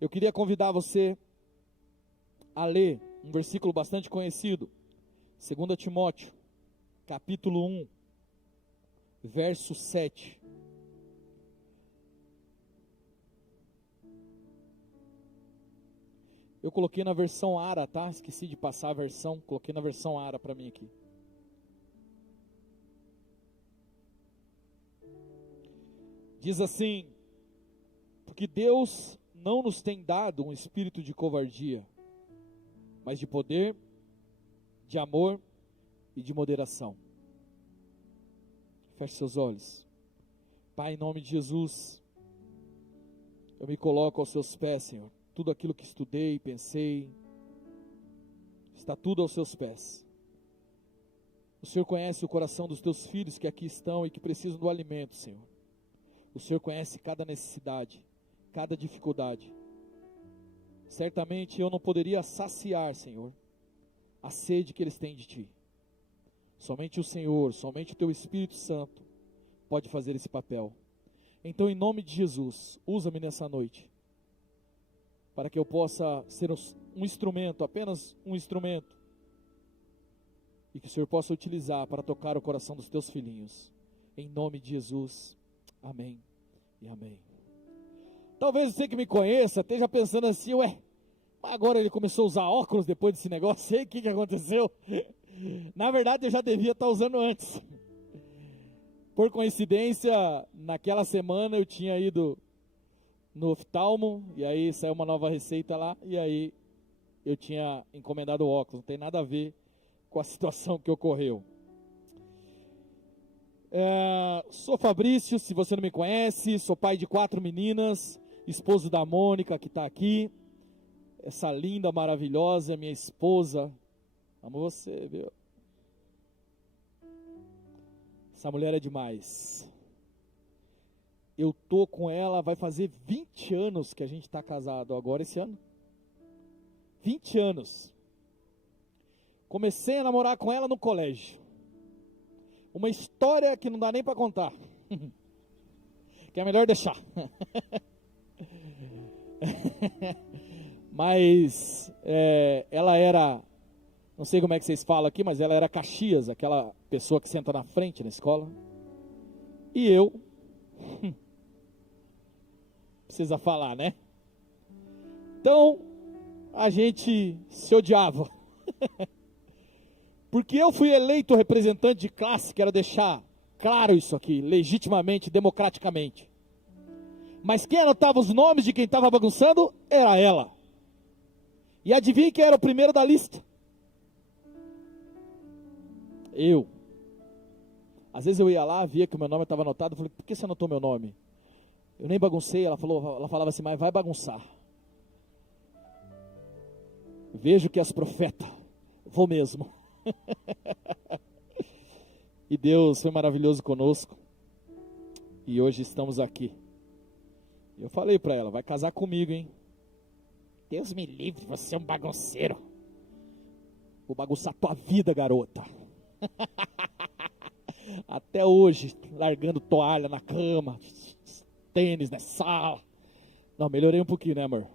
Eu queria convidar você a ler um versículo bastante conhecido, 2 Timóteo, capítulo 1, verso 7. Eu coloquei na versão ARA, tá? Esqueci de passar a versão, coloquei na versão ARA para mim aqui. Diz assim: porque Deus não nos tem dado um espírito de covardia, mas de poder, de amor e de moderação. Feche seus olhos. Pai, em nome de Jesus, eu me coloco aos seus pés, Senhor. Tudo aquilo que estudei, pensei, está tudo aos seus pés. O Senhor conhece o coração dos teus filhos que aqui estão e que precisam do alimento, Senhor. O Senhor conhece cada necessidade, cada dificuldade. Certamente eu não poderia saciar, Senhor, a sede que eles têm de Ti. Somente o Senhor, somente o Teu Espírito Santo pode fazer esse papel. Então, em nome de Jesus, usa-me nessa noite, para que eu possa ser um instrumento, apenas um instrumento, e que o Senhor possa utilizar para tocar o coração dos Teus filhinhos. Em nome de Jesus, amém e amém. Talvez você que me conheça esteja pensando assim, agora ele começou a usar óculos depois desse negócio, sei o que aconteceu. Na verdade eu já devia estar usando antes. Por coincidência, naquela semana eu tinha ido no oftalmo, e aí saiu uma nova receita lá, e aí eu tinha encomendado o óculos, não tem nada a ver com a situação que ocorreu. Sou Fabrício, se você não me conhece, sou pai de 4 meninas, esposo da Mônica que está aqui, essa linda, maravilhosa, minha esposa, amo você, viu? Essa mulher é demais. Eu tô com ela, vai fazer 20 anos que a gente está casado agora esse ano. 20 anos. Comecei a namorar com ela no colégio. Uma história que não dá nem para contar. Que é melhor deixar. Mas ela era, não sei como é que vocês falam aqui, mas ela era Caxias, aquela pessoa que senta na frente na escola. E eu, precisa falar, né? Então, a gente se odiava. Porque eu fui eleito representante de classe, quero deixar claro isso aqui, legitimamente, democraticamente. Mas quem anotava os nomes de quem estava bagunçando era ela. E adivinha quem era o primeiro da lista? Eu. Às vezes eu ia lá, via que o meu nome estava anotado, eu falei, por que você anotou meu nome? Eu nem baguncei, ela falava assim, mas vai bagunçar. Vejo que és profeta, vou mesmo. E Deus foi maravilhoso conosco. E hoje estamos aqui. Eu falei para ela, vai casar comigo, hein? Deus me livre, você é um bagunceiro. Vou bagunçar tua vida, garota. Até hoje, largando toalha na cama, tênis na sala. Não, melhorei um pouquinho, né, amor?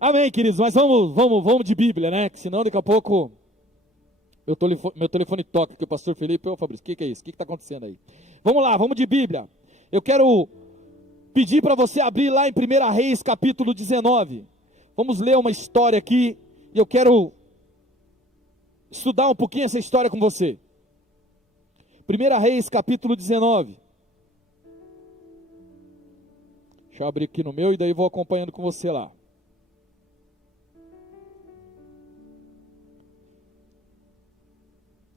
Amém, queridos, mas vamos de Bíblia, né? Que senão daqui a pouco meu telefone toca aqui, o pastor Felipe. Ô Fabrício, o que é isso? O que está acontecendo aí? Vamos lá, vamos de Bíblia. Eu quero pedir para você abrir lá em 1 Reis, capítulo 19. Vamos ler uma história aqui, e eu quero estudar um pouquinho essa história com você. 1 Reis, capítulo 19. Deixa eu abrir aqui no meu, e daí vou acompanhando com você lá.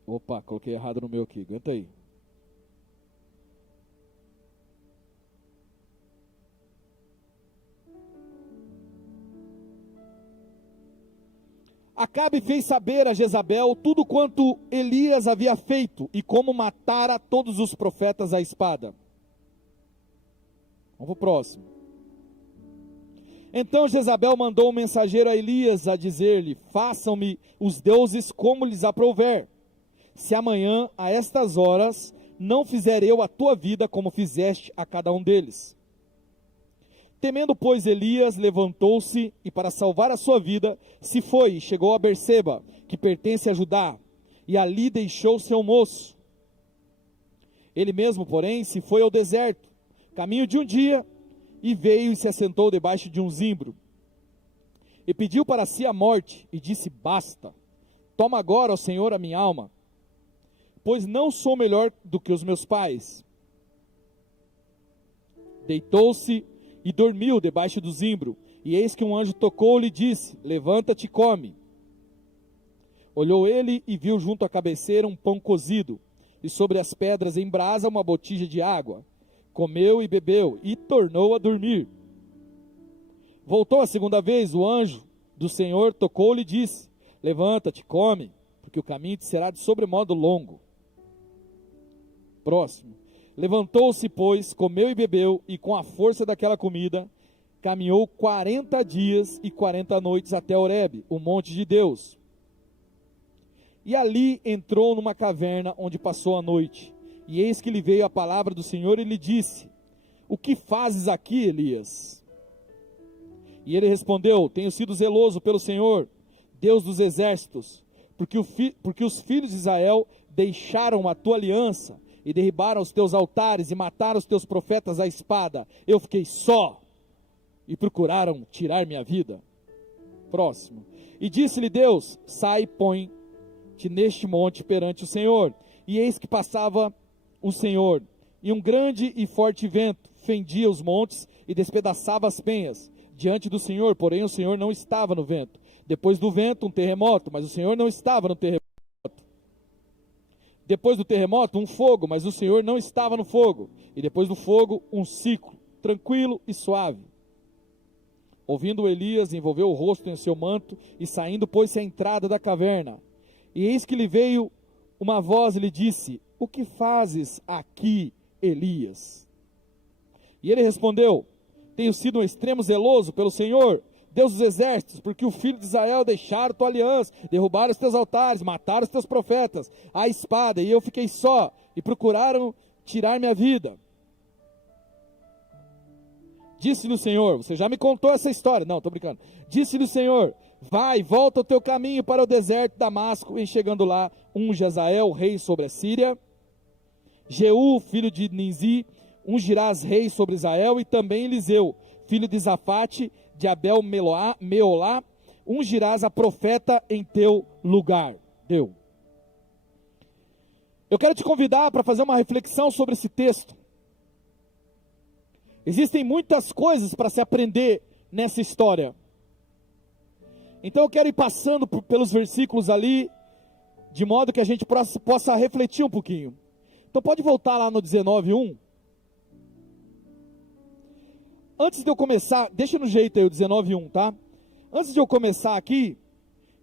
Opa, coloquei errado no meu aqui, aguenta aí. Acabe fez saber a Jezabel tudo quanto Elias havia feito e como matara todos os profetas à espada. Vamos pro próximo. Então Jezabel mandou um mensageiro a Elias a dizer-lhe, façam-me os deuses como lhes aprouver, se amanhã a estas horas não fizer eu a tua vida como fizeste a cada um deles. Temendo, pois, Elias levantou-se e, para salvar a sua vida, se foi e chegou a Berseba, que pertence a Judá, e ali deixou seu moço. Ele mesmo, porém, se foi ao deserto, caminho de um dia, e veio e se assentou debaixo de um zimbro. E pediu para si a morte, e disse: basta, toma agora, ó Senhor, a minha alma, pois não sou melhor do que os meus pais. Deitou-se e dormiu debaixo do zimbro, e eis que um anjo tocou-lhe e disse: levanta-te e come. Olhou ele e viu junto à cabeceira um pão cozido, e sobre as pedras em brasa uma botija de água. Comeu e bebeu, e tornou a dormir. Voltou a segunda vez, o anjo do Senhor tocou-lhe e disse: levanta-te, come, porque o caminho te será de sobremodo longo. Próximo. Levantou-se, pois, comeu e bebeu, e com a força daquela comida, caminhou 40 dias e 40 noites até Horebe, o monte de Deus. E ali entrou numa caverna, onde passou a noite. E eis que lhe veio a palavra do Senhor e lhe disse: o que fazes aqui, Elias? E ele respondeu: tenho sido zeloso pelo Senhor, Deus dos exércitos, porque os filhos de Israel deixaram a tua aliança, e derribaram os teus altares, e mataram os teus profetas à espada. Eu fiquei só, e procuraram tirar minha vida. Próximo. E disse-lhe Deus: sai, põe-te neste monte perante o Senhor. E eis que passava o Senhor, e um grande e forte vento fendia os montes, e despedaçava as penhas, diante do Senhor, porém o Senhor não estava no vento. Depois do vento, um terremoto, mas o Senhor não estava no terremoto. Depois do terremoto, um fogo, mas o Senhor não estava no fogo. E depois do fogo, um ciclo, tranquilo e suave. Ouvindo Elias, envolveu o rosto em seu manto, e saindo, pôs-se à entrada da caverna. E eis que lhe veio uma voz e lhe disse: o que fazes aqui, Elias? E ele respondeu: tenho sido um extremo zeloso pelo Senhor, Deus dos exércitos, porque o filho de Israel deixaram tua aliança, derrubaram os teus altares, mataram os teus profetas, à espada, e eu fiquei só, e procuraram tirar minha vida. Disse-lhe o Senhor: você já me contou essa história, não, estou brincando. Disse-lhe o Senhor: vai, volta o teu caminho para o deserto de Damasco, e chegando lá, unge Hazael, rei sobre a Síria, Jeú, filho de Ninzi, ungirás rei sobre Israel, e também Eliseu, filho de Zafate, de Abel Meolá, ungirás a profeta em teu lugar. Deu. Eu quero te convidar para fazer uma reflexão sobre esse texto. Existem muitas coisas para se aprender nessa história. Então eu quero ir passando pelos versículos ali, de modo que a gente possa refletir um pouquinho. Então pode voltar lá no 19:1. Antes de eu começar, deixa no jeito aí o 19:1, tá? Antes de eu começar aqui,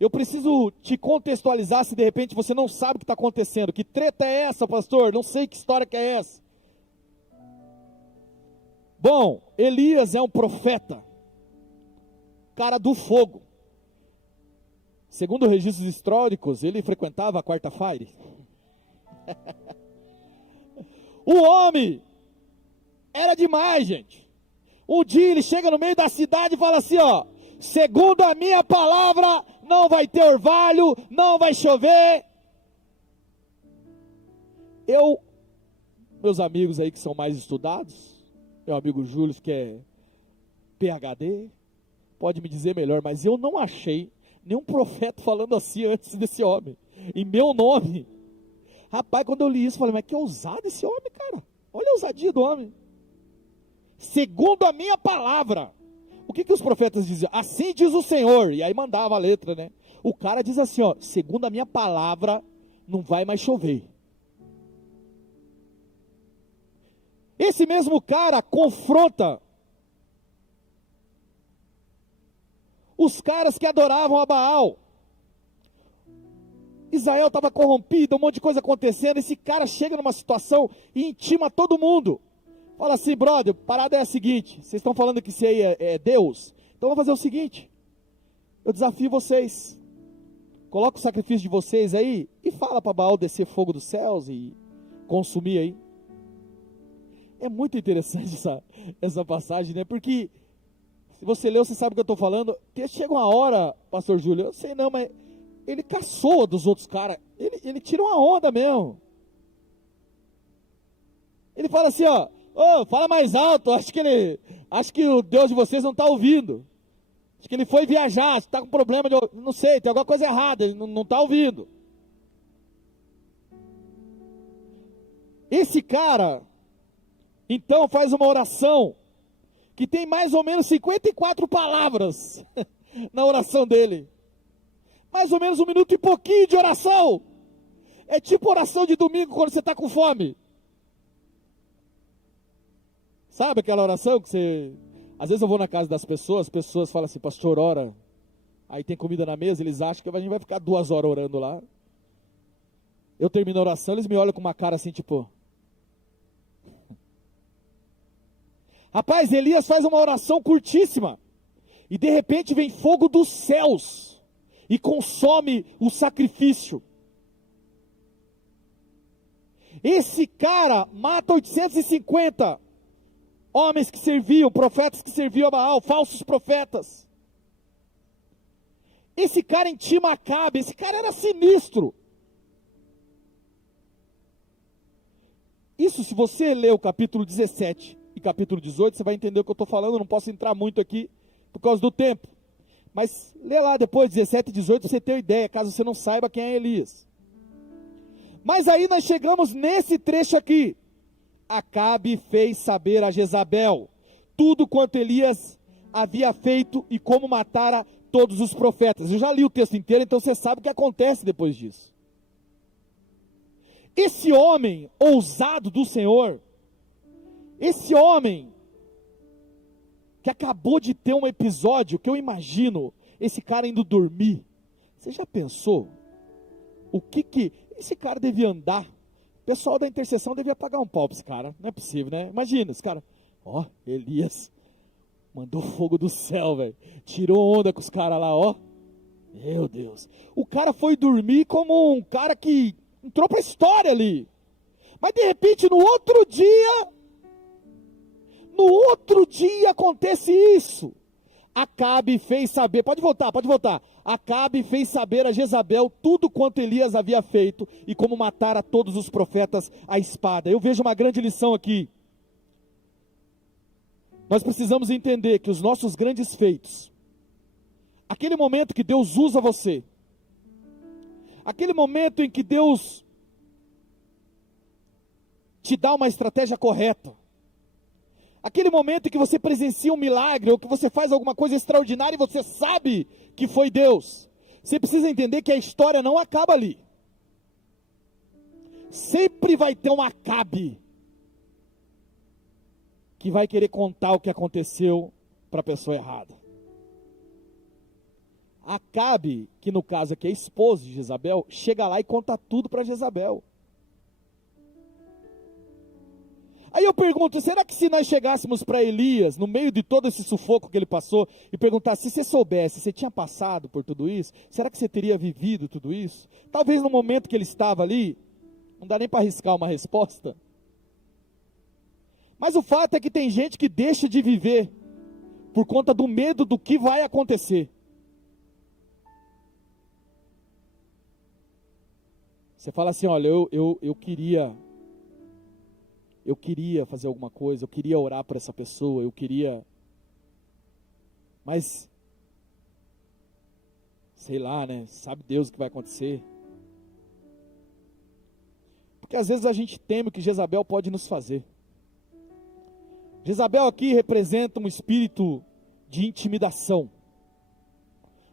eu preciso te contextualizar se de repente você não sabe o que está acontecendo. Que treta é essa, pastor? Não sei que história que é essa. Bom, Elias é um profeta, cara do fogo. Segundo registros históricos, ele frequentava a quarta-feira. O homem era demais, gente. Um dia ele chega no meio da cidade e fala assim, ó: segundo a minha palavra, não vai ter orvalho, não vai chover. Meus amigos aí que são mais estudados, meu amigo Júlio que é PhD, pode me dizer melhor, mas eu não achei nenhum profeta falando assim antes desse homem, em meu nome. Rapaz, quando eu li isso, eu falei, mas que ousado esse homem, cara. Olha a ousadia do homem. Segundo a minha palavra. O que os profetas diziam? Assim diz o Senhor. E aí mandava a letra, né? O cara diz assim, ó: segundo a minha palavra, não vai mais chover. Esse mesmo cara confronta os caras que adoravam a Baal. Israel estava corrompido, um monte de coisa acontecendo. Esse cara chega numa situação e intima todo mundo. Fala assim, brother, a parada é a seguinte: vocês estão falando que isso aí é Deus? Então vamos fazer o seguinte: eu desafio vocês, coloca o sacrifício de vocês aí e fala para Baal descer fogo dos céus e consumir aí. É muito interessante essa passagem, né? Porque Se você leu, você sabe o que eu estou falando. Chega uma hora, pastor Júlio, eu sei não, mas ele caçoa dos outros caras. Ele tira uma onda mesmo. Ele fala assim, ó, fala mais alto, acho que o Deus de vocês não está ouvindo. Acho que ele foi viajar, está com problema de, não sei, tem alguma coisa errada, ele não está ouvindo. Esse cara, então, faz uma oração que tem mais ou menos 54 palavras na oração dele. Mais ou menos 1 minuto e pouquinho de oração. É tipo oração de domingo quando você está com fome. Sabe aquela oração que você... Às vezes eu vou na casa das pessoas, as pessoas falam assim, pastor, ora. Aí tem comida na mesa, eles acham que a gente vai ficar 2 horas orando lá. Eu termino a oração, eles me olham com uma cara assim, tipo... Rapaz, Elias faz uma oração curtíssima. E de repente vem fogo dos céus. E consome o sacrifício. Esse cara mata 850 homens que serviam, profetas que serviam a Baal, falsos profetas. Esse cara intima Acabe, esse cara era sinistro. Isso, se você ler o capítulo 17 e capítulo 18, você vai entender o que eu estou falando. Eu não posso entrar muito aqui por causa do tempo. Mas lê lá depois, 17 e 18, você ter uma ideia, caso você não saiba quem é Elias. Mas aí nós chegamos nesse trecho aqui. Acabe fez saber a Jezabel tudo quanto Elias havia feito e como matara todos os profetas. Eu já li o texto inteiro, então você sabe o que acontece depois disso. Esse homem ousado do Senhor, esse homem que acabou de ter um episódio que eu imagino esse cara indo dormir. Você já pensou o que esse cara devia andar? O pessoal da intercessão devia pagar um pau para esse cara. Não é possível, né? Imagina, os caras... Elias mandou fogo do céu, velho. Tirou onda com os caras lá, ó. Meu Deus. O cara foi dormir como um cara que entrou para a história ali. Mas de repente, no outro dia acontece isso. Acabe fez saber, pode voltar. Acabe fez saber a Jezabel tudo quanto Elias havia feito e como matara todos os profetas à espada. Eu vejo uma grande lição aqui. Nós precisamos entender que os nossos grandes feitos, aquele momento que Deus usa você, aquele momento em que Deus te dá uma estratégia correta, aquele momento em que você presencia um milagre, ou que você faz alguma coisa extraordinária e você sabe que foi Deus, você precisa entender que a história não acaba ali. Sempre vai ter um Acabe que vai querer contar o que aconteceu para a pessoa errada. Acabe, que no caso aqui é esposo de Jezabel, chega lá e conta tudo para Jezabel. Aí eu pergunto, será que se nós chegássemos para Elias, no meio de todo esse sufoco que ele passou, e perguntasse, se você soubesse, você tinha passado por tudo isso, será que você teria vivido tudo isso? Talvez no momento que ele estava ali, não dá nem para arriscar uma resposta. Mas o fato é que tem gente que deixa de viver, por conta do medo do que vai acontecer. Você fala assim, olha, eu queria fazer alguma coisa, eu queria orar por essa pessoa, mas, sei lá, né, sabe Deus o que vai acontecer. Porque às vezes a gente teme o que Jezabel pode nos fazer. Jezabel aqui representa um espírito de intimidação.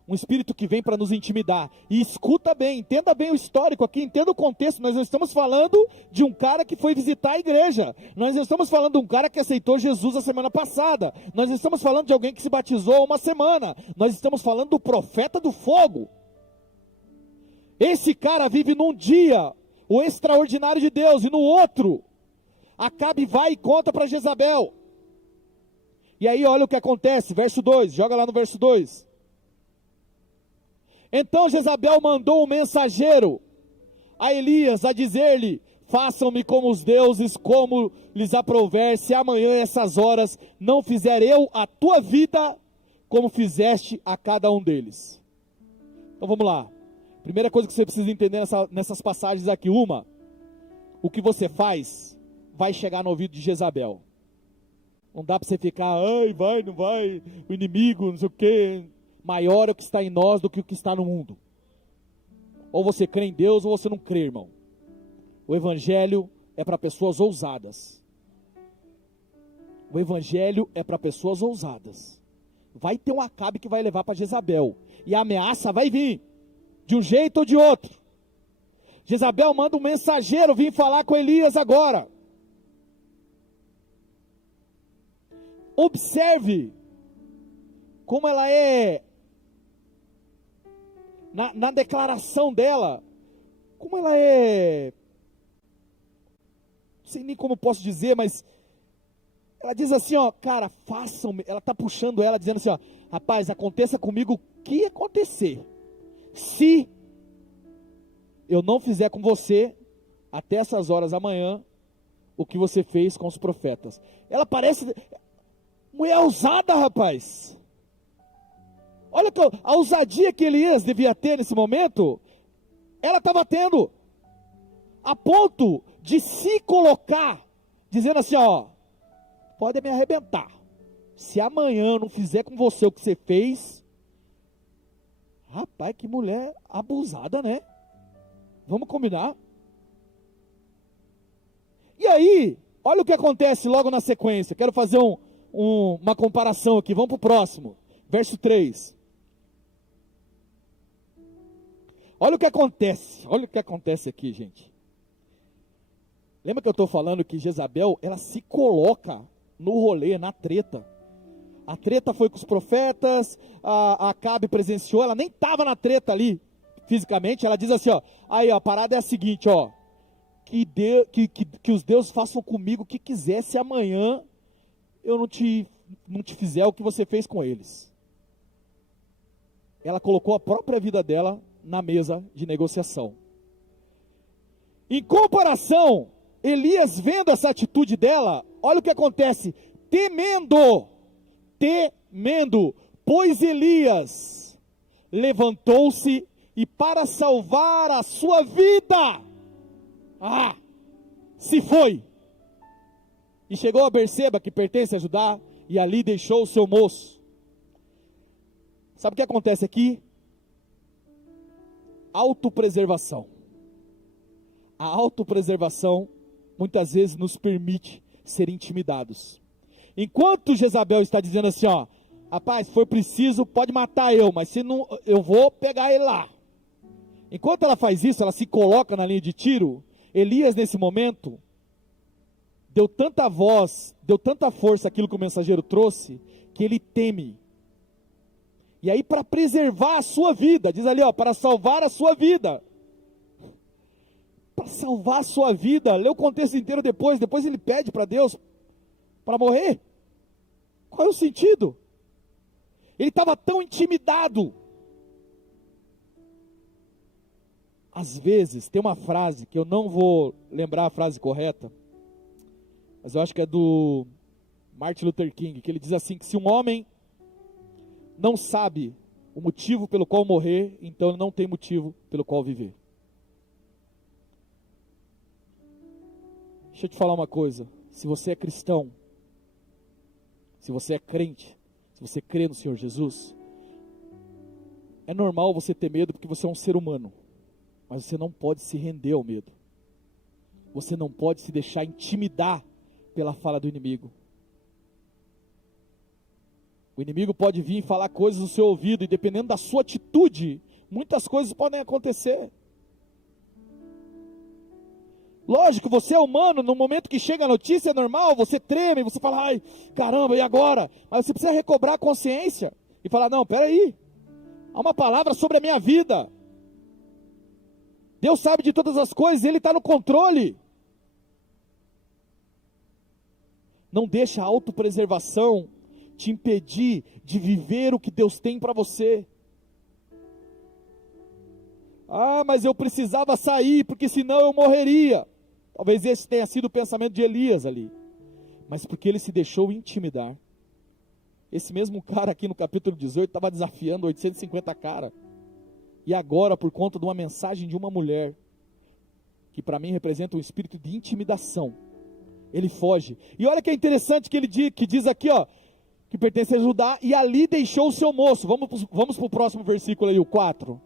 Um espírito que vem para nos intimidar. E escuta bem, entenda bem o histórico aqui, entenda o contexto. Nós não estamos falando de um cara que foi visitar a igreja. Nós não estamos falando de um cara que aceitou Jesus a semana passada. Nós não estamos falando de alguém que se batizou há uma semana. Nós estamos falando do profeta do fogo. Esse cara vive num dia o extraordinário de Deus, e no outro, Acabe vai e conta para Jezabel. E aí olha o que acontece, verso 2, joga lá no verso 2. Então Jezabel mandou um mensageiro a Elias a dizer-lhe, façam-me como os deuses, como lhes aprouver, se amanhã essas horas não fizer eu a tua vida como fizeste a cada um deles. Então vamos lá. Primeira coisa que você precisa entender nessas passagens aqui. O que você faz vai chegar no ouvido de Jezabel. Não dá para você ficar, ai, vai, não vai, o inimigo, não sei o quê. Maior é o que está em nós do que o que está no mundo. Ou você crê em Deus ou você não crê, irmão. O evangelho é para pessoas ousadas. O evangelho é para pessoas ousadas. Vai ter um Acabe que vai levar para Jezabel. E a ameaça vai vir, de um jeito ou de outro. Jezabel manda um mensageiro vir falar com Elias agora. Observe como ela é, na declaração dela, como ela é, não sei nem como posso dizer, mas ela diz assim, ó, cara, façam, ela está puxando ela, dizendo assim, ó, rapaz, aconteça comigo o que acontecer, se eu não fizer com você, até essas horas da manhã, o que você fez com os profetas. Ela parece, mulher ousada, rapaz. Olha a ousadia que Elias devia ter nesse momento, ela estava tendo, a ponto de se colocar, dizendo assim, ó, pode me arrebentar, se amanhã eu não fizer com você o que você fez. Rapaz, que mulher abusada, né? Vamos combinar? E aí, olha o que acontece logo na sequência. Quero fazer uma comparação aqui. Vamos para o próximo. Verso 3. Olha o que acontece. Olha o que acontece aqui, gente. Lembra que eu estou falando que Jezabel, ela se coloca no rolê, na treta. A treta foi com os profetas, a Acabe presenciou, ela nem estava na treta ali, fisicamente. Ela diz assim, ó, aí ó, a parada é a seguinte, ó, que os deuses façam comigo o que quiser, se amanhã eu não te fizer o que você fez com eles. Ela colocou a própria vida dela na mesa de negociação. Em comparação, Elias, vendo essa atitude dela, olha o que acontece, temendo, pois Elias levantou-se e para salvar a sua vida, se foi, e chegou a Berseba, que pertence a Judá, e ali deixou o seu moço. Sabe o que acontece aqui? Autopreservação. A autopreservação muitas vezes nos permite ser intimidados. Enquanto Jezabel está dizendo assim, ó, rapaz, se for preciso, pode matar eu, mas se não, eu vou pegar ele lá. Enquanto ela faz isso, ela se coloca na linha de tiro. Elias, nesse momento, deu tanta voz, deu tanta força aquilo que o mensageiro trouxe, que ele teme. E aí, para preservar a sua vida, diz ali, ó, para salvar a sua vida. Para salvar a sua vida, lê o contexto inteiro depois ele pede para Deus para morrer. Qual é o sentido? Ele estava tão intimidado. Às vezes, tem uma frase, que eu não vou lembrar a frase correta, mas eu acho que é do Martin Luther King, que ele diz assim, que se um homem não sabe o motivo pelo qual morrer, então ele não tem motivo pelo qual viver. Deixa eu te falar uma coisa, se você é cristão, se você é crente, se você crê no Senhor Jesus, é normal você ter medo porque você é um ser humano, mas você não pode se render ao medo, você não pode se deixar intimidar pela fala do inimigo. O inimigo pode vir e falar coisas no seu ouvido, e dependendo da sua atitude, muitas coisas podem acontecer. Lógico, você é humano, no momento que chega a notícia é normal, você treme, você fala, ai, caramba, e agora? Mas você precisa recobrar a consciência e falar, não, peraí, há uma palavra sobre a minha vida. Deus sabe de todas as coisas, Ele está no controle. Não deixa a autopreservação te impedir de viver o que Deus tem para você. Ah, mas eu precisava sair, porque senão eu morreria. Talvez esse tenha sido o pensamento de Elias ali. Mas porque ele se deixou intimidar. Esse mesmo cara aqui no capítulo 18 estava desafiando 850 caras. E agora, por conta de uma mensagem de uma mulher, que para mim representa um espírito de intimidação, ele foge. E olha que é interessante que ele diz aqui, ó, que pertence a Judá, e ali deixou o seu moço. Vamos para o próximo versículo aí, o 4.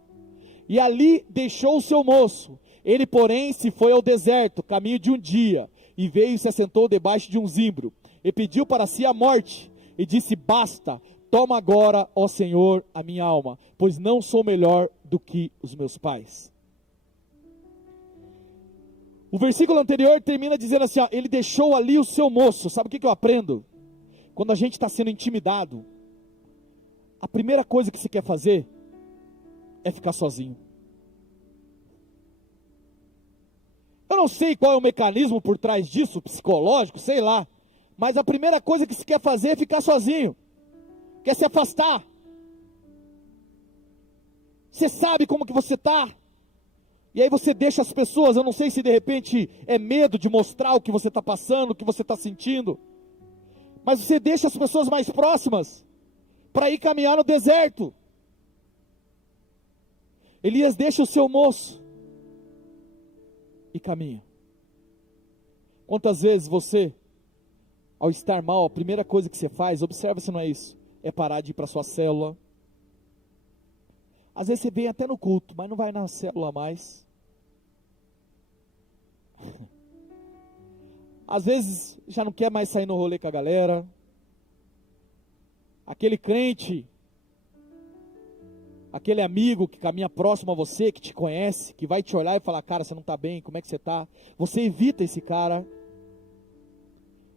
E ali deixou o seu moço. Ele, porém, se foi ao deserto, caminho de um dia, e veio e se assentou debaixo de um zimbro, e pediu para si a morte, e disse: basta, toma agora, ó Senhor, a minha alma, pois não sou melhor do que os meus pais. O versículo anterior termina dizendo assim, ó, ele deixou ali o seu moço. Sabe o que eu aprendo? Quando a gente está sendo intimidado, a primeira coisa que você quer fazer é ficar sozinho. Eu não sei qual é o mecanismo por trás disso, psicológico, sei lá. Mas a primeira coisa que se quer fazer é ficar sozinho. Quer se afastar. Você sabe como que você está. E aí você deixa as pessoas, eu não sei se de repente é medo de mostrar o que você está passando, o que você está sentindo. Mas você deixa as pessoas mais próximas para ir caminhar no deserto. Elias deixa o seu moço e caminha. Quantas vezes você, ao estar mal, a primeira coisa que você faz, observa se não é isso, é parar de ir para a sua célula. Às vezes você vem até no culto, mas não vai na célula mais. Às vezes já não quer mais sair no rolê com a galera. Aquele crente, aquele amigo que caminha próximo a você, que te conhece, que vai te olhar e falar: cara, você não está bem, como é que você está? Você evita esse cara.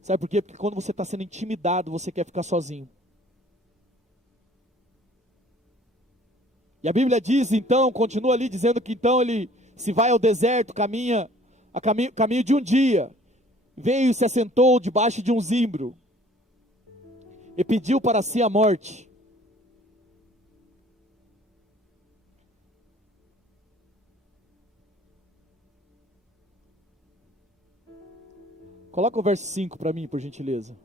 Sabe por quê? Porque quando você está sendo intimidado, você quer ficar sozinho. E a Bíblia diz então, continua ali dizendo que então ele se vai ao deserto, caminho de um dia, veio e se assentou debaixo de um zimbro, e pediu para si a morte. Coloca o verso 5 para mim, por gentileza.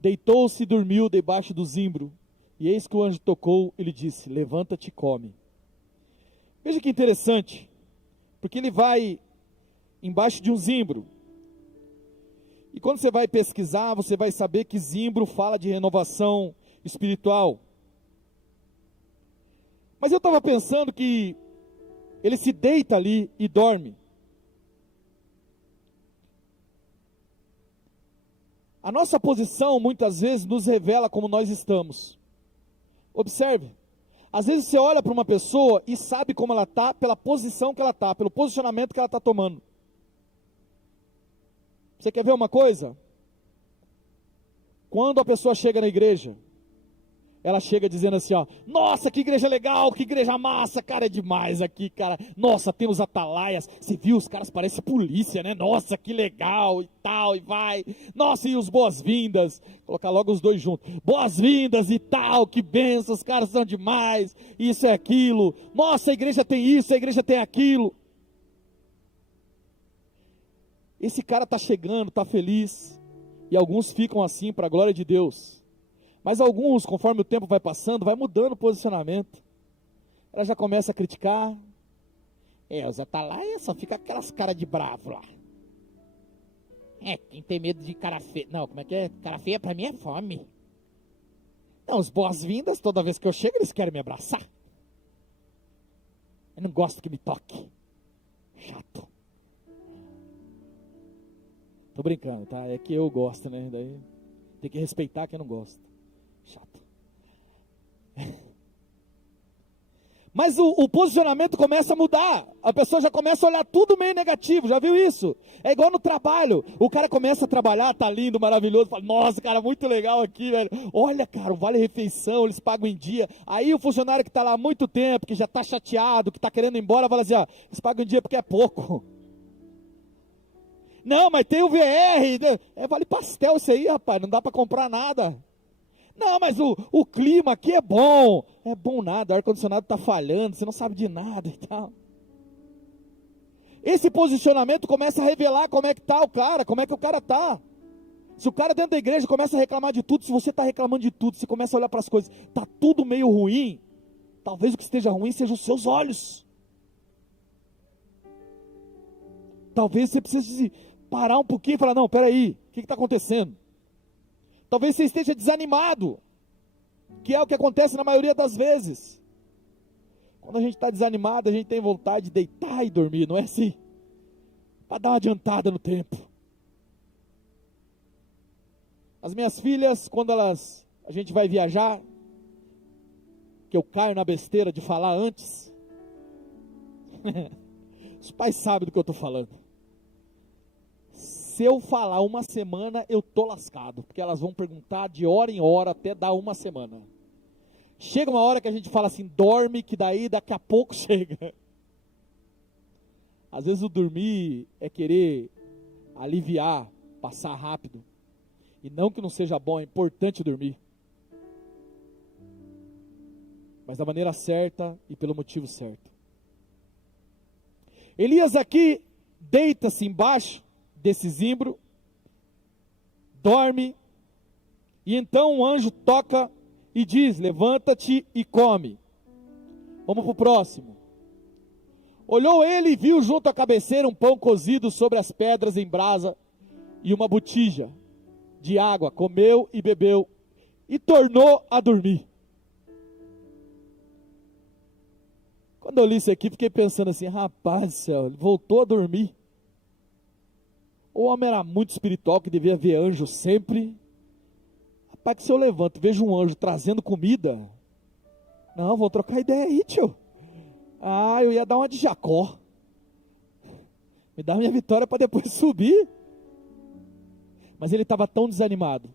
Deitou-se e dormiu debaixo do zimbro, e eis que o anjo tocou e lhe disse: levanta-te e come. Veja que interessante, porque ele vai embaixo de um zimbro. E quando você vai pesquisar, você vai saber que zimbro fala de renovação espiritual. Mas eu estava pensando que ele se deita ali e dorme. A nossa posição muitas vezes nos revela como nós estamos. Observe, às vezes você olha para uma pessoa e sabe como ela está pela posição que ela está, pelo posicionamento que ela está tomando. Você quer ver uma coisa? Quando a pessoa chega na igreja, ela chega dizendo assim, ó: nossa, que igreja legal, que igreja massa, cara, é demais aqui, cara. Nossa, tem os atalaias, você viu, os caras parecem polícia, né? Nossa, que legal e tal, e vai. Nossa, e os boas-vindas, colocar logo os dois juntos. Boas-vindas e tal, que benção, os caras são demais, isso é aquilo. Nossa, a igreja tem isso, a igreja tem aquilo. Esse cara está chegando, está feliz, e alguns ficam assim para a glória de Deus. Mas alguns, conforme o tempo vai passando, vai mudando o posicionamento. Ela já começa a criticar. Os atalaias só fica aquelas caras de bravo lá. Quem tem medo de cara feia. Não, como é que é? Cara feia pra mim é fome. Não, os boas-vindas, toda vez que eu chego, eles querem me abraçar. Eu não gosto que me toque. Chato. Tô brincando, tá? É que eu gosto, né? Daí tem que respeitar quem não gosta. Chato. Mas o posicionamento começa a mudar. A pessoa já começa a olhar tudo meio negativo. Já viu isso? É igual no trabalho. O cara começa a trabalhar, tá lindo, maravilhoso. Fala: nossa, cara, muito legal aqui, velho. Olha, cara, o vale-refeição, eles pagam em dia. Aí o funcionário que tá lá há muito tempo, que já tá chateado, que tá querendo ir embora, fala assim: ó, eles pagam em dia porque é pouco. Não, mas tem o VR. Vale pastel isso aí, rapaz. Não dá para comprar nada. Não, mas o clima aqui é bom. É bom nada, o ar-condicionado está falhando, você não sabe de nada e tal. Esse posicionamento começa a revelar como é que está o cara, como é que o cara está. Se o cara dentro da igreja começa a reclamar de tudo, se você está reclamando de tudo, você começa a olhar para as coisas, está tudo meio ruim, talvez o que esteja ruim sejam os seus olhos. Talvez você precise parar um pouquinho e falar, não, peraí, o que está acontecendo? Talvez você esteja desanimado, que é o que acontece na maioria das vezes. Quando a gente está desanimado, a gente tem vontade de deitar e dormir, não é assim? Para dar uma adiantada no tempo. As minhas filhas, quando a gente vai viajar, que eu caio na besteira de falar antes, os pais sabem do que eu estou falando. Se eu falar uma semana, eu estou lascado, porque elas vão perguntar de hora em hora até dar uma semana. Chega uma hora que a gente fala assim, dorme, que daqui a pouco chega. Às vezes o dormir é querer aliviar, passar rápido. E não que não seja bom, é importante dormir. Mas da maneira certa e pelo motivo certo. Elias aqui deita-se embaixo desse zimbro, dorme, e então um anjo toca e diz, levanta-te e come. Vamos para o próximo. Olhou ele e viu junto à cabeceira um pão cozido sobre as pedras em brasa e uma botija de água, comeu e bebeu e tornou a dormir. Quando eu li isso aqui, fiquei pensando assim, rapaz do céu, ele voltou a dormir. O homem era muito espiritual, que devia ver anjo sempre. Rapaz, que se eu levanto e vejo um anjo trazendo comida, não, vou trocar ideia aí, tio. Ah, eu ia dar uma de Jacó. Me dá minha vitória para depois subir. Mas ele estava tão desanimado,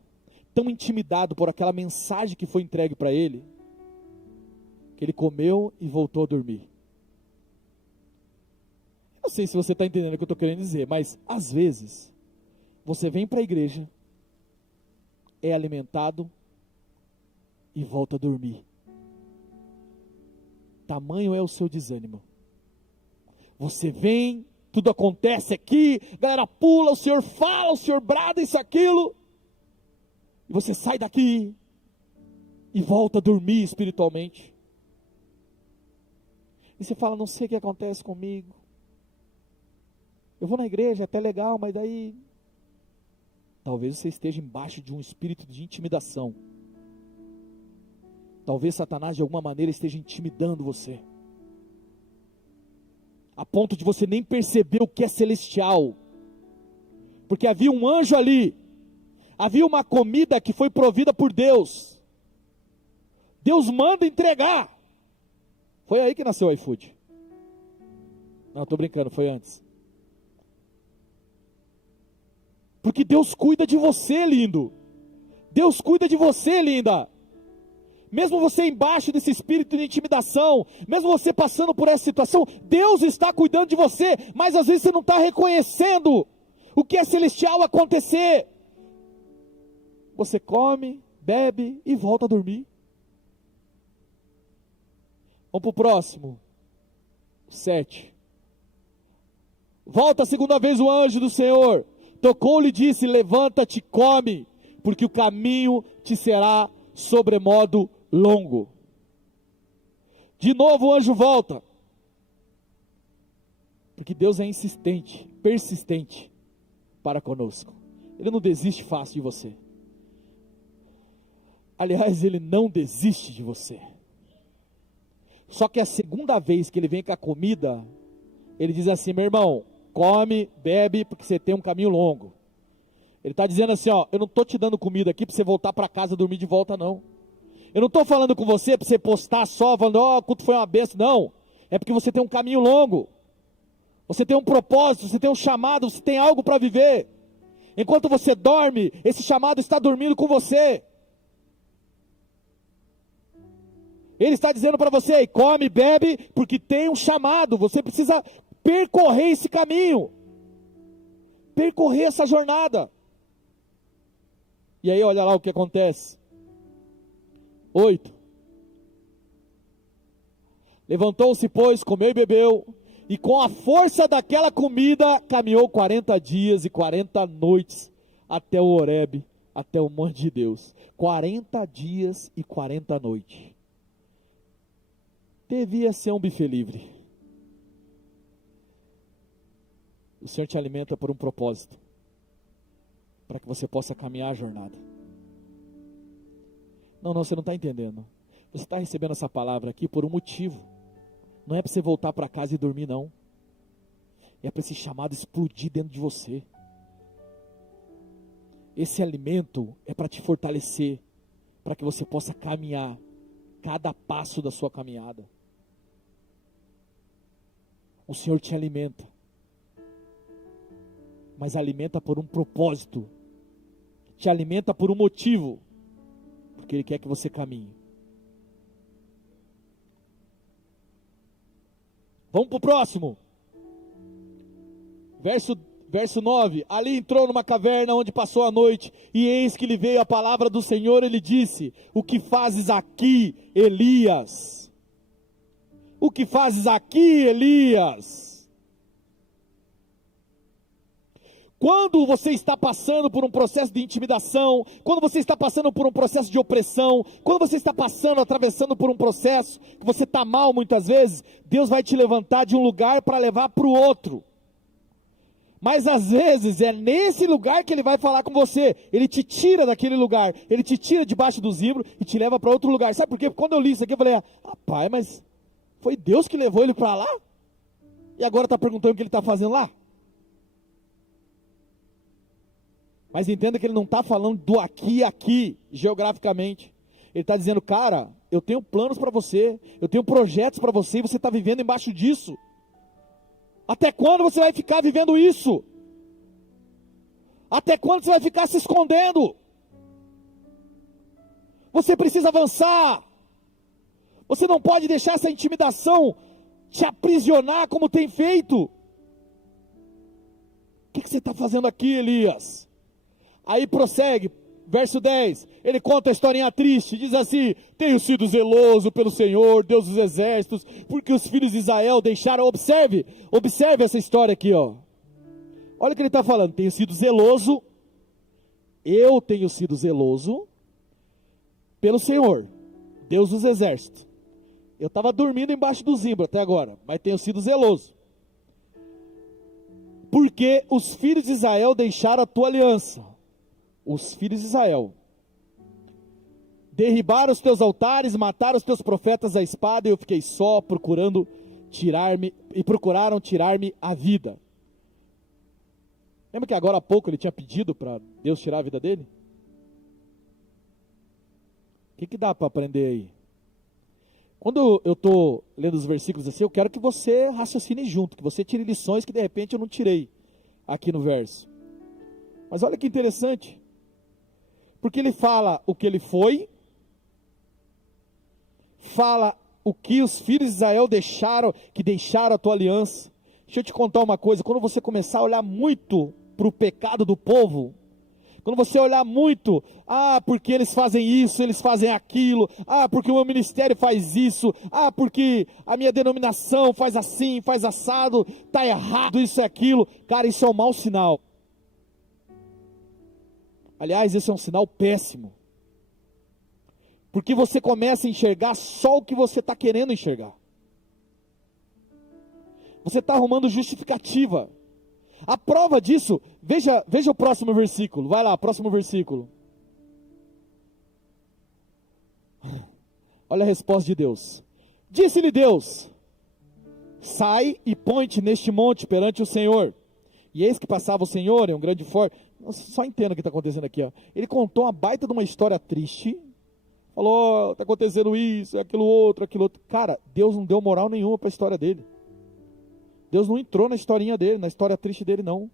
tão intimidado por aquela mensagem que foi entregue para ele, que ele comeu e voltou a dormir. Não sei se você está entendendo o que eu estou querendo dizer, mas às vezes, você vem para a igreja, é alimentado e volta a dormir. Tamanho é o seu desânimo. Você vem, tudo acontece aqui, a galera pula, o Senhor fala, o Senhor brada, isso, aquilo, e você sai daqui e volta a dormir espiritualmente. E você fala, não sei o que acontece comigo. Eu vou na igreja, é até legal, mas daí talvez você esteja embaixo de um espírito de intimidação. Talvez Satanás de alguma maneira esteja intimidando você, a ponto de você nem perceber o que é celestial, porque havia um anjo ali, havia uma comida que foi provida por Deus. Deus manda entregar. Foi aí que nasceu o iFood. Não, estou brincando, foi antes. Porque Deus cuida de você, lindo. Deus cuida de você, linda. Mesmo você embaixo desse espírito de intimidação, mesmo você passando por essa situação, Deus está cuidando de você, mas às vezes você não está reconhecendo o que é celestial acontecer. Você come, bebe e volta a dormir. Vamos para o próximo. 7. Volta a segunda vez o anjo do Senhor. Tocou-lhe e disse, levanta-te, come, porque o caminho te será sobremodo longo. De novo o anjo volta. Porque Deus é insistente, persistente para conosco. Ele não desiste fácil de você. Aliás, ele não desiste de você. Só que a segunda vez que ele vem com a comida, ele diz assim, meu irmão, come, bebe, porque você tem um caminho longo. Ele está dizendo assim, ó, eu não estou te dando comida aqui para você voltar para casa dormir de volta, não. Eu não estou falando com você para você postar só, falando, ó, o culto foi uma bênção, não. É porque você tem um caminho longo. Você tem um propósito, você tem um chamado, você tem algo para viver. Enquanto você dorme, esse chamado está dormindo com você. Ele está dizendo para você, come, bebe, porque tem um chamado, você precisa percorrer esse caminho, percorrer essa jornada. E aí olha lá o que acontece. 8. Levantou-se, pois, comeu e bebeu, e com a força daquela comida, caminhou 40 dias e 40 noites, até o Horebe, até o monte de Deus. 40 dias e 40 noites. Devia ser um buffet livre. O Senhor te alimenta por um propósito, para que você possa caminhar a jornada. Não, você não está entendendo. Você está recebendo essa palavra aqui por um motivo. Não é para você voltar para casa e dormir, não. É para esse chamado explodir dentro de você. Esse alimento é para te fortalecer, para que você possa caminhar cada passo da sua caminhada. O Senhor te alimenta, mas alimenta por um propósito, te alimenta por um motivo, porque Ele quer que você caminhe. Vamos para o próximo. Verso 9. Ali entrou numa caverna onde passou a noite, e eis que lhe veio a palavra do Senhor, e lhe disse: o que fazes aqui, Elias? O que fazes aqui, Elias? Quando você está passando por um processo de intimidação, quando você está passando por um processo de opressão, quando você está atravessando por um processo que você está mal muitas vezes, Deus vai te levantar de um lugar para levar para o outro. Mas às vezes é nesse lugar que Ele vai falar com você. Ele te tira daquele lugar, Ele te tira debaixo do zimbro e te leva para outro lugar. Sabe por quê? Porque quando eu li isso aqui eu falei: rapaz, mas foi Deus que levou ele para lá? E agora está perguntando o que ele está fazendo lá? Mas entenda que Ele não está falando do aqui, geograficamente. Ele está dizendo: cara, eu tenho planos para você, eu tenho projetos para você, e você está vivendo embaixo disso. Até quando você vai ficar vivendo isso? Até quando você vai ficar se escondendo? Você precisa avançar. Você não pode deixar essa intimidação te aprisionar como tem feito. O que você está fazendo aqui, Elias? Aí prossegue, verso 10, ele conta a historinha triste, diz assim: tenho sido zeloso pelo Senhor, Deus dos exércitos, porque os filhos de Israel deixaram, observe essa história aqui, ó. Olha o que ele está falando: tenho sido zeloso, eu tenho sido zeloso pelo Senhor, Deus dos exércitos. Eu estava dormindo embaixo do zimbro até agora, mas tenho sido zeloso. Porque os filhos de Israel deixaram a tua aliança. Os filhos de Israel derribaram os teus altares, mataram os teus profetas à espada, e eu fiquei só, procuraram tirar-me a vida. Lembra que agora há pouco ele tinha pedido para Deus tirar a vida dele? O que dá para aprender aí? Quando eu estou lendo os versículos assim, eu quero que você raciocine junto, que você tire lições que de repente eu não tirei aqui no verso. Mas olha que interessante. Porque ele fala o que ele foi, fala o que os filhos de Israel deixaram a tua aliança. Deixa eu te contar uma coisa: quando você começar a olhar muito para o pecado do povo, quando você olhar muito, porque eles fazem isso, eles fazem aquilo, porque o meu ministério faz isso, porque a minha denominação faz assim, faz assado, está errado isso e aquilo, cara, isso é um mau sinal. Aliás, esse é um sinal péssimo, porque você começa a enxergar só o que você está querendo enxergar. Você está arrumando justificativa. A prova disso, veja o próximo versículo, vai lá, próximo versículo. Olha a resposta de Deus. Disse-lhe Deus: sai e põe-te neste monte perante o Senhor. E eis que passava o Senhor em um grande forte. Só entenda o que está acontecendo aqui, ó. Ele contou uma baita de uma história triste. Falou: está acontecendo isso, aquilo outro. Cara, Deus não deu moral nenhuma para a história dele. Deus não entrou na historinha dele, na história triste dele, não.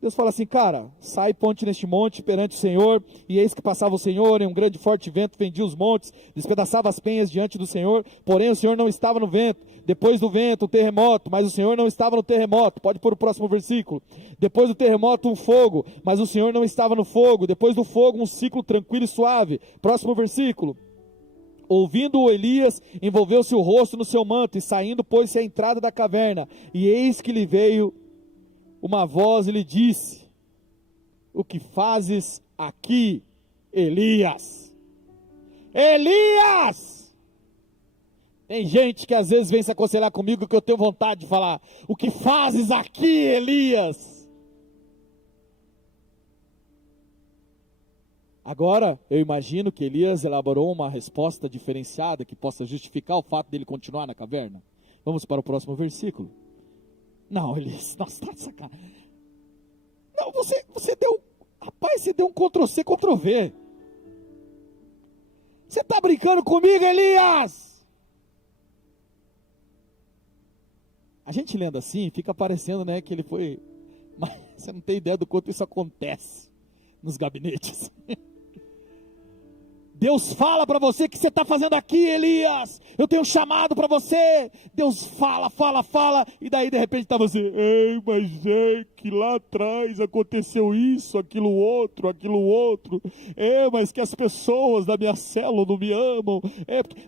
Deus fala assim: cara, sai, ponte neste monte perante o Senhor. E eis que passava o Senhor em um grande forte vento, fendia os montes, despedaçava as penhas diante do Senhor. Porém o Senhor não estava no vento. Depois do vento, o terremoto, mas o Senhor não estava no terremoto. Pode pôr o próximo versículo. Depois do terremoto, um fogo, mas o Senhor não estava no fogo. Depois do fogo, um ciclo tranquilo e suave. Próximo versículo. Ouvindo-o Elias, envolveu-se o rosto no seu manto, e saindo pôs-se à entrada da caverna. E eis que lhe veio uma voz e lhe disse: O que fazes aqui, Elias? Elias! Tem gente que às vezes vem se aconselhar comigo que eu tenho vontade de falar: o que fazes aqui, Elias? Agora, eu imagino que Elias elaborou uma resposta diferenciada que possa justificar o fato dele continuar na caverna. Vamos para o próximo versículo. Não, Elias, nossa, tá de sacanagem. Não, você deu, rapaz, você deu um Ctrl-C, Ctrl-V. Você está brincando comigo, Elias? A gente lendo assim, fica parecendo, né, que ele foi... Mas você não tem ideia do quanto isso acontece nos gabinetes. Deus fala para você: o que você está fazendo aqui, Elias? Eu tenho um chamado para você. Deus fala, e daí de repente está você: ei, mas é que lá atrás aconteceu isso, aquilo outro. Mas que as pessoas da minha célula não me amam.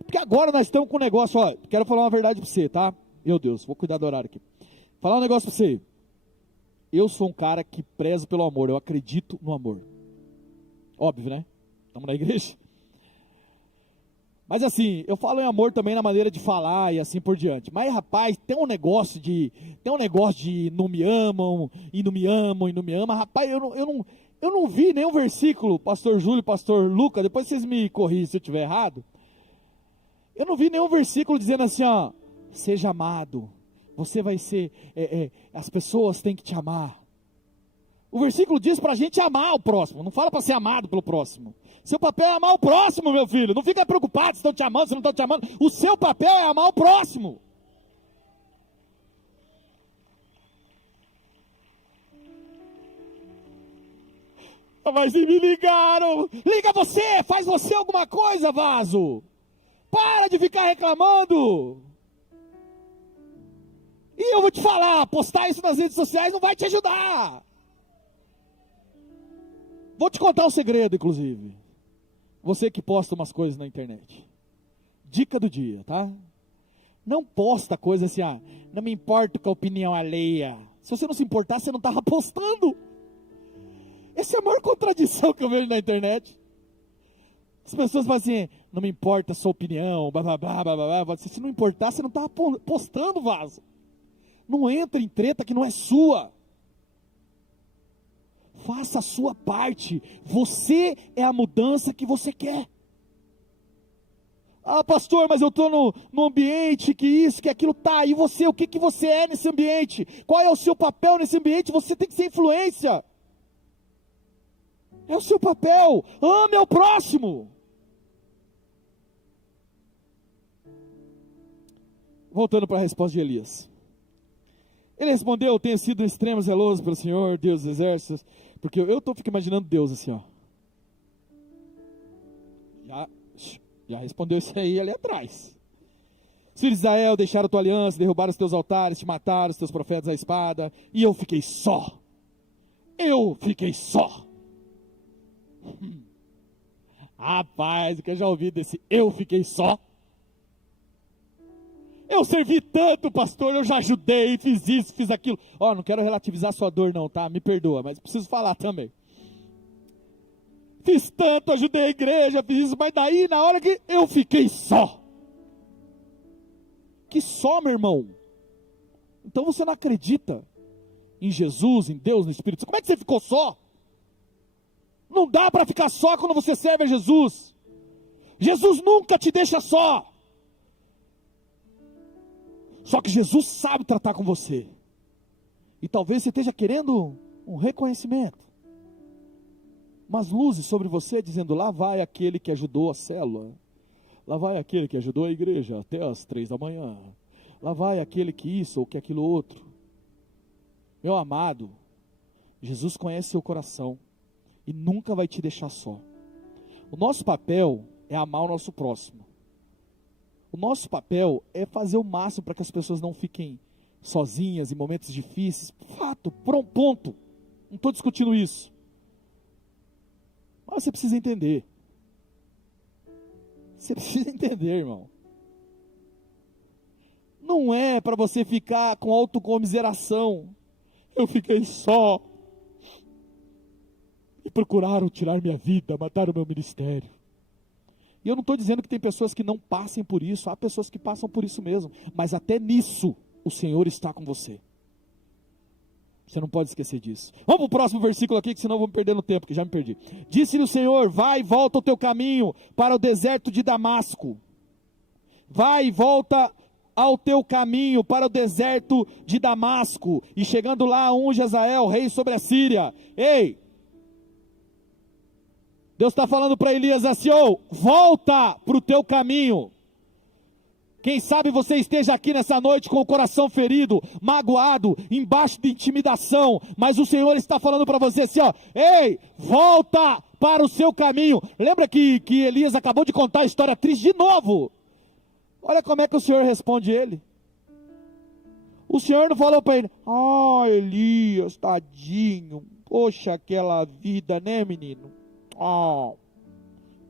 Porque agora nós estamos com um negócio, ó, quero falar uma verdade para você, tá? Meu Deus, vou cuidar do horário aqui. Falar um negócio para você. Eu sou um cara que prezo pelo amor, eu acredito no amor. Óbvio, né? Estamos na igreja. Mas assim, eu falo em amor também na maneira de falar e assim por diante. Mas rapaz, tem um negócio de não me amam, e não me amam, e não me amam. Rapaz, eu não vi nenhum versículo, pastor Júlio, pastor Luca, depois vocês me corrigem se eu estiver errado. Eu não vi nenhum versículo dizendo assim, ó: seja amado, você vai ser, as pessoas têm que te amar. O versículo diz para a gente amar o próximo, não fala para ser amado pelo próximo. Seu papel é amar o próximo, meu filho. Não fica preocupado se estão te amando, se não estão te amando. O seu papel é amar o próximo. Mas me ligaram. Liga você, faz você alguma coisa, vaso. Para de ficar reclamando. E eu vou te falar, postar isso nas redes sociais não vai te ajudar. Vou te contar um segredo, inclusive. Você que posta umas coisas na internet. Dica do dia, tá? Não posta coisa assim, não me importo com a opinião alheia. Se você não se importar, você não estava postando. Essa é a maior contradição que eu vejo na internet. As pessoas falam assim: não me importa a sua opinião, blá blá blá blá blá. Se não importar, você não estava postando, vaso. Não entra em treta que não é sua. Faça a sua parte. Você é a mudança que você quer. Ah, pastor, mas eu estou no ambiente que isso, que aquilo tá. E você, o que você é nesse ambiente? Qual é o seu papel nesse ambiente? Você tem que ser influência. É o seu papel. Ame ao próximo. Voltando para a resposta de Elias. Ele respondeu: tenho sido um extremo zeloso pelo Senhor, Deus dos exércitos. Porque eu fico imaginando Deus assim, ó. Já respondeu isso aí ali atrás. Filhos de Israel deixaram a tua aliança, derrubaram os teus altares, te mataram, os teus profetas à espada, e eu fiquei só. Rapaz, o que eu já ouvi desse eu fiquei só? Eu servi tanto, pastor, eu já ajudei, fiz isso, fiz aquilo. Ó, não quero relativizar sua dor não, tá? Me perdoa, mas preciso falar também. Fiz tanto, ajudei a igreja, fiz isso, mas daí na hora que eu fiquei só. Que só, meu irmão? Então você não acredita em Jesus, em Deus, no Espírito Santo. Como é que você ficou só? Não dá para ficar só quando você serve a Jesus. Jesus nunca te deixa só. Só que Jesus sabe tratar com você. E talvez você esteja querendo um reconhecimento. Umas luzes sobre você dizendo: lá vai aquele que ajudou a célula. Lá vai aquele que ajudou a igreja até as 3 da manhã. Lá vai aquele que isso ou que aquilo outro. Meu amado, Jesus conhece seu coração. E nunca vai te deixar só. O nosso papel é amar o nosso próximo. O nosso papel é fazer o máximo para que as pessoas não fiquem sozinhas em momentos difíceis. Fato, ponto. Não estou discutindo isso. Mas você precisa entender. Você precisa entender, irmão. Não é para você ficar com autocomiseração. Eu fiquei só. procuraram tirar minha vida, matar o meu ministério. E eu não estou dizendo que tem pessoas que não passem por isso, há pessoas que passam por isso mesmo, mas até nisso o Senhor está com você. Você não pode esquecer disso. Vamos para o próximo versículo aqui, que senão eu vou me perder no tempo, que já me perdi. Disse-lhe o Senhor: vai e volta o teu caminho para o deserto de Damasco. Vai e volta ao teu caminho para o deserto de Damasco. E chegando lá, unge Hazael, rei sobre a Síria. Ei! Deus está falando para Elias assim: oh, volta para o teu caminho. Quem sabe você esteja aqui nessa noite com o coração ferido, magoado, embaixo de intimidação, mas o Senhor está falando para você assim, ó: ei, volta para o seu caminho. Lembra que Elias acabou de contar a história triste de novo? Olha como é que o Senhor responde ele. O Senhor não falou para ele: Elias, tadinho, poxa, aquela vida, né, menino?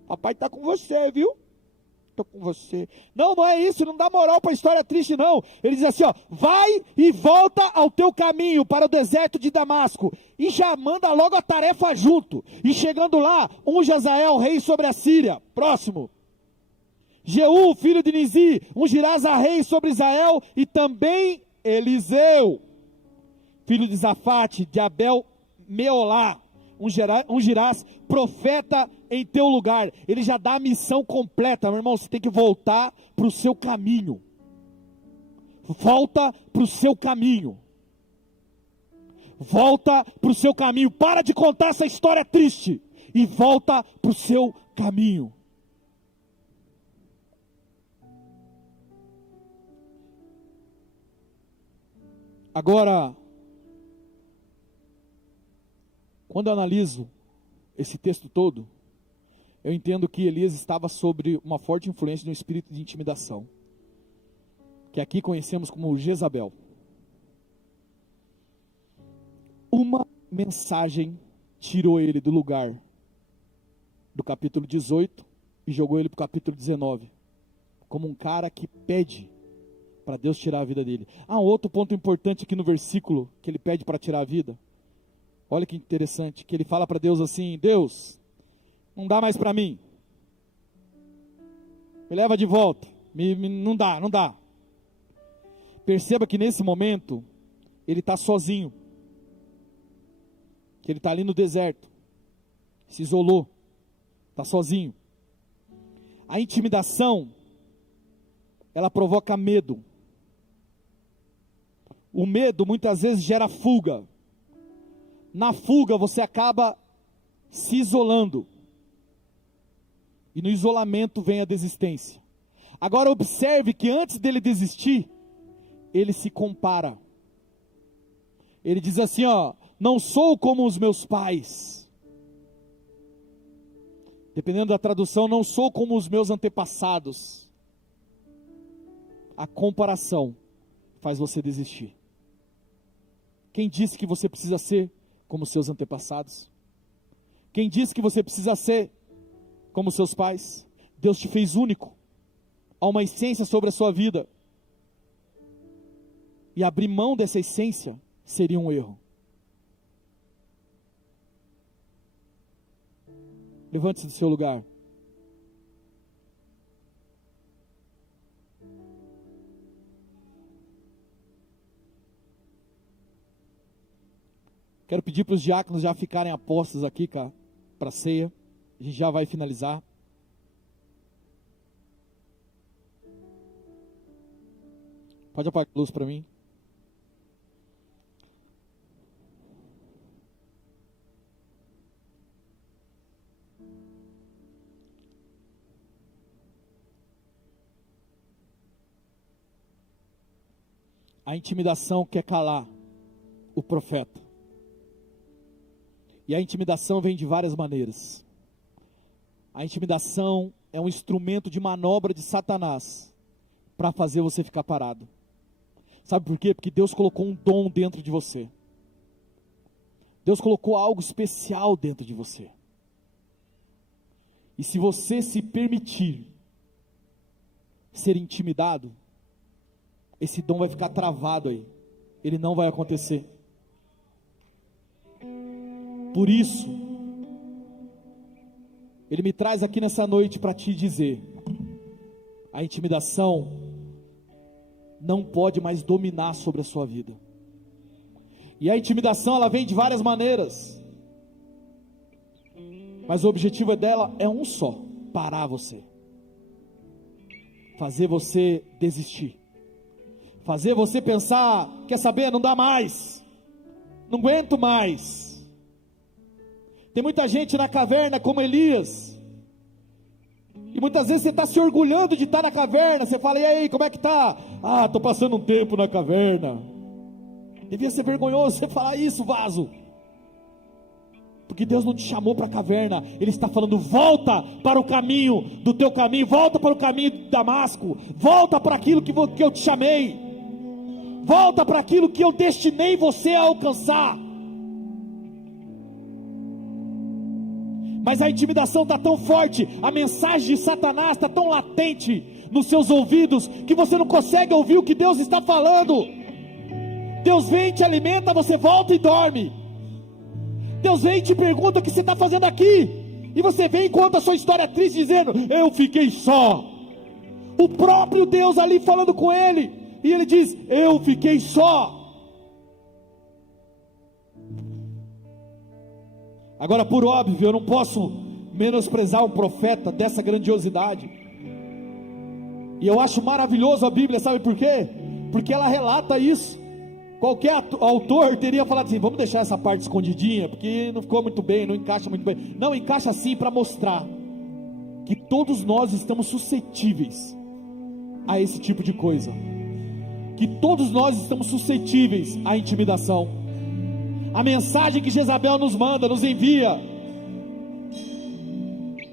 Papai está com você, viu? Estou com você. Não, não é isso, não dá moral para a história triste, não. Ele diz assim, ó: vai e volta ao teu caminho para o deserto de Damasco. E já manda logo a tarefa junto. E chegando lá, unge Hazael, rei sobre a Síria. Próximo. Jeú, filho de Nizi, ungirás a rei sobre Israel. E também Eliseu, filho de Zafate, de Abel Meolá, ungirás profeta em teu lugar. Ele já dá a missão completa, meu irmão. Você tem que voltar para o seu caminho. Volta para o seu caminho. Volta para o seu caminho. Para de contar essa história triste e volta para o seu caminho. Agora, quando eu analiso esse texto todo, eu entendo que Elias estava sob uma forte influência de um espírito de intimidação, que aqui conhecemos como Jezabel. Uma mensagem tirou ele do lugar do capítulo 18 e jogou ele para o capítulo 19, como um cara que pede para Deus tirar a vida dele. Outro ponto importante aqui no versículo, que ele pede para tirar a vida. Olha que interessante, que ele fala para Deus assim: Deus, não dá mais para mim, me leva de volta, não dá. Perceba que nesse momento, ele está sozinho, que ele está ali no deserto, se isolou, está sozinho. A intimidação, ela provoca medo. O medo muitas vezes gera fuga. Na fuga você acaba se isolando. E no isolamento vem a desistência. Agora observe que antes dele desistir, ele se compara. Ele diz assim, ó: não sou como os meus pais. Dependendo da tradução, não sou como os meus antepassados. A comparação faz você desistir. Quem disse que você precisa ser como seus antepassados? Quem disse que você precisa ser como seus pais? Deus te fez único. Há uma essência sobre a sua vida. E abrir mão dessa essência seria um erro. Levante-se do seu lugar. Quero pedir para os diáconos já ficarem a postos aqui para a ceia. A gente já vai finalizar. Pode apagar a luz para mim. A intimidação quer calar o profeta. E a intimidação vem de várias maneiras. A intimidação é um instrumento de manobra de Satanás para fazer você ficar parado. Sabe por quê? Porque Deus colocou um dom dentro de você. Deus colocou algo especial dentro de você. E se você se permitir ser intimidado, esse dom vai ficar travado aí. Ele não vai acontecer. Por isso, Ele me traz aqui nessa noite para te dizer: a intimidação não pode mais dominar sobre a sua vida. E a intimidação, ela vem de várias maneiras, mas o objetivo dela é um só: parar você, fazer você desistir, fazer você pensar: quer saber, não dá mais, não aguento mais. Tem muita gente na caverna como Elias, e muitas vezes você está se orgulhando de estar na caverna. Você fala: e aí, como é que está? Ah, estou passando um tempo na caverna. Devia ser vergonhoso você falar isso, vaso, porque Deus não te chamou para a caverna. Ele está falando: volta para o caminho do teu caminho, volta para o caminho de Damasco, volta para aquilo que eu te chamei, volta para aquilo que eu destinei você a alcançar. Mas a intimidação está tão forte, a mensagem de Satanás está tão latente nos seus ouvidos, que você não consegue ouvir o que Deus está falando. Deus vem e te alimenta, você volta e dorme. Deus vem e te pergunta o que você está fazendo aqui, e você vem e conta a sua história triste, dizendo: eu fiquei só. O próprio Deus ali falando com ele, e ele diz: eu fiquei só. Agora, por óbvio, eu não posso menosprezar um profeta dessa grandiosidade, e eu acho maravilhoso a Bíblia, sabe por quê? Porque ela relata isso. Qualquer autor teria falado assim: vamos deixar essa parte escondidinha, porque não ficou muito bem, não encaixa muito bem. Não, encaixa assim para mostrar que todos nós estamos suscetíveis a esse tipo de coisa, que todos nós estamos suscetíveis à intimidação. A mensagem que Jezabel nos manda, nos envia.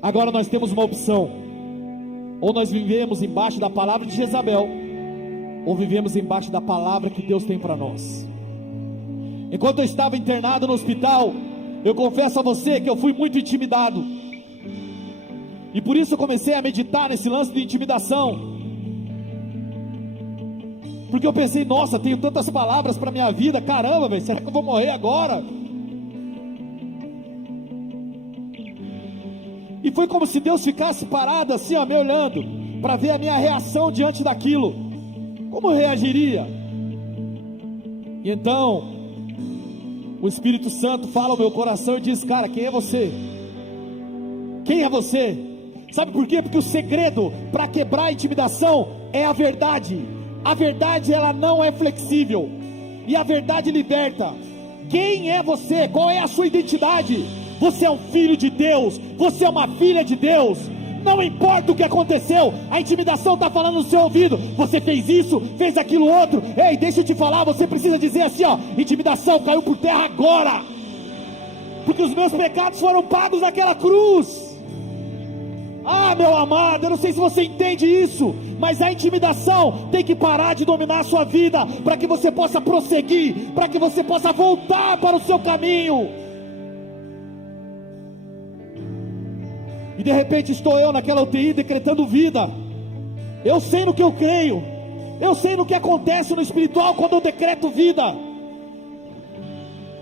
Agora nós temos uma opção: ou nós vivemos embaixo da palavra de Jezabel, ou vivemos embaixo da palavra que Deus tem para nós. Enquanto eu estava internado no hospital, eu confesso a você que eu fui muito intimidado, e por isso eu comecei a meditar nesse lance de intimidação, porque eu pensei: nossa, tenho tantas palavras para minha vida, caramba, velho, será que eu vou morrer agora? E foi como se Deus ficasse parado assim, ó, me olhando, para ver a minha reação diante daquilo. Como eu reagiria? E então o Espírito Santo fala ao meu coração e diz: cara, quem é você? Quem é você? Sabe por quê? Porque o segredo para quebrar a intimidação é a verdade. A verdade, ela não é flexível, e a verdade liberta. Quem é você? Qual é a sua identidade? Você é um filho de Deus, você é uma filha de Deus. Não importa o que aconteceu, a intimidação está falando no seu ouvido: você fez isso, fez aquilo outro. Ei, deixa eu te falar, você precisa dizer assim, ó: intimidação, caiu por terra agora, porque os meus pecados foram pagos naquela cruz. Ah, meu amado, eu não sei se você entende isso, mas a intimidação tem que parar de dominar a sua vida, para que você possa prosseguir, para que você possa voltar para o seu caminho. E de repente estou eu naquela UTI decretando vida. Eu sei no que eu creio, eu sei no que acontece no espiritual quando eu decreto vida.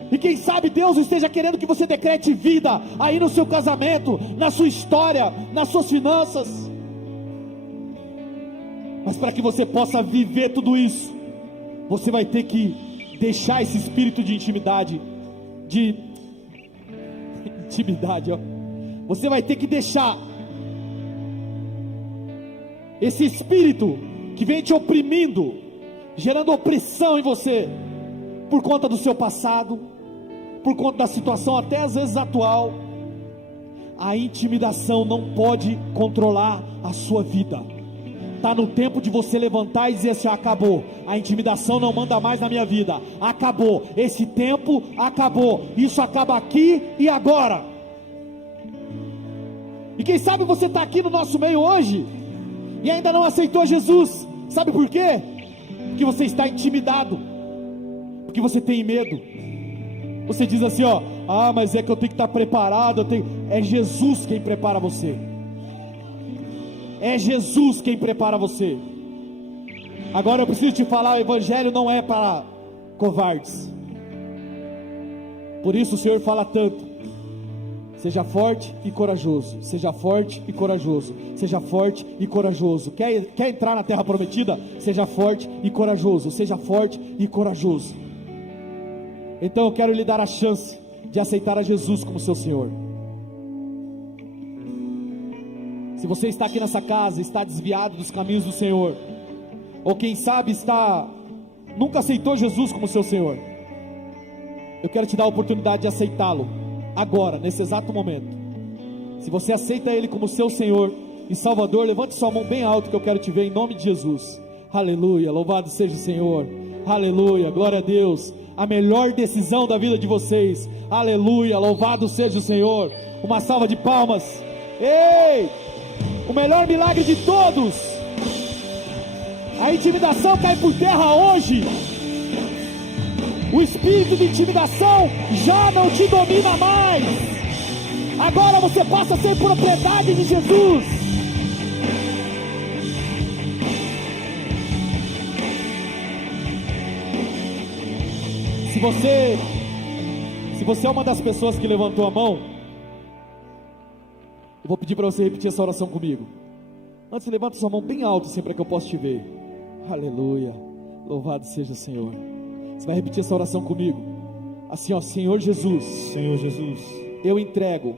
E quem sabe Deus esteja querendo que você decrete vida aí no seu casamento, na sua história, nas suas finanças. Mas para que você possa viver tudo isso, você vai ter que deixar esse espírito de intimidade, ó. Você vai ter que deixar esse espírito que vem te oprimindo, gerando opressão em você, por conta do seu passado, por conta da situação até às vezes atual. A intimidação não pode controlar a sua vida. Está no tempo de você levantar e dizer assim: acabou, a intimidação não manda mais na minha vida, acabou, esse tempo acabou, isso acaba aqui e agora. E quem sabe você está aqui no nosso meio hoje e ainda não aceitou Jesus. Sabe por quê? Porque você está intimidado, porque você tem medo. Você diz assim, ó: ah, mas é que eu tenho que estar preparado, É Jesus quem prepara você. É Jesus quem prepara você. Agora eu preciso te falar: o Evangelho não é para covardes. Por isso o Senhor fala tanto: Seja forte e corajoso. Seja forte e corajoso. Seja forte e corajoso. Quer entrar na terra prometida? Seja forte e corajoso. Seja forte e corajoso. Então eu quero lhe dar a chance de aceitar a Jesus como seu Senhor. Se você está aqui nessa casa, está desviado dos caminhos do Senhor, ou quem sabe nunca aceitou Jesus como seu Senhor, eu quero te dar a oportunidade de aceitá-lo agora, nesse exato momento. Se você aceita Ele como seu Senhor e Salvador, levante sua mão bem alto que eu quero te ver em nome de Jesus. Aleluia, louvado seja o Senhor. Aleluia, glória a Deus. A melhor decisão da vida de vocês. Aleluia, louvado seja o Senhor. Uma salva de palmas. Ei, o melhor milagre de todos. A intimidação cai por terra hoje. O espírito de intimidação já não te domina mais. Agora você passa a ser propriedade de Jesus. Se você é uma das pessoas que levantou a mão, eu vou pedir para você repetir essa oração comigo. Antes, levanta sua mão bem alto, assim, para que eu possa te ver. Aleluia, louvado seja o Senhor. Você vai repetir essa oração comigo. Assim, ó, Senhor Jesus. Senhor Jesus, Eu entrego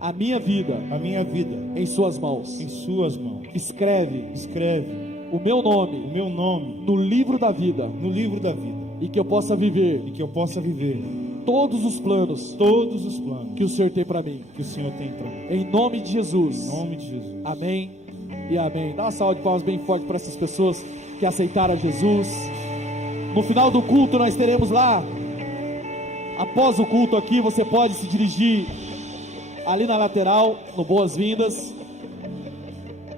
a minha vida em suas mãos. em suas mãos. Escreve Escreve o meu o nome meu nome no livro da vida, no livro da vida e que eu possa viver e que eu possa viver todos os planos todos os planos que o Senhor tem para mim. que o Senhor tem para mim. Em nome de Jesus. Em nome de Jesus. Amém e amém. Dá uma salva de palmas bem forte para essas pessoas que aceitaram a Jesus. No final do culto nós teremos lá, após o culto aqui, você pode se dirigir ali na lateral, no Boas-Vindas.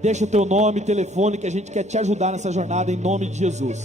Deixa o teu nome, telefone, que a gente quer te ajudar nessa jornada em nome de Jesus.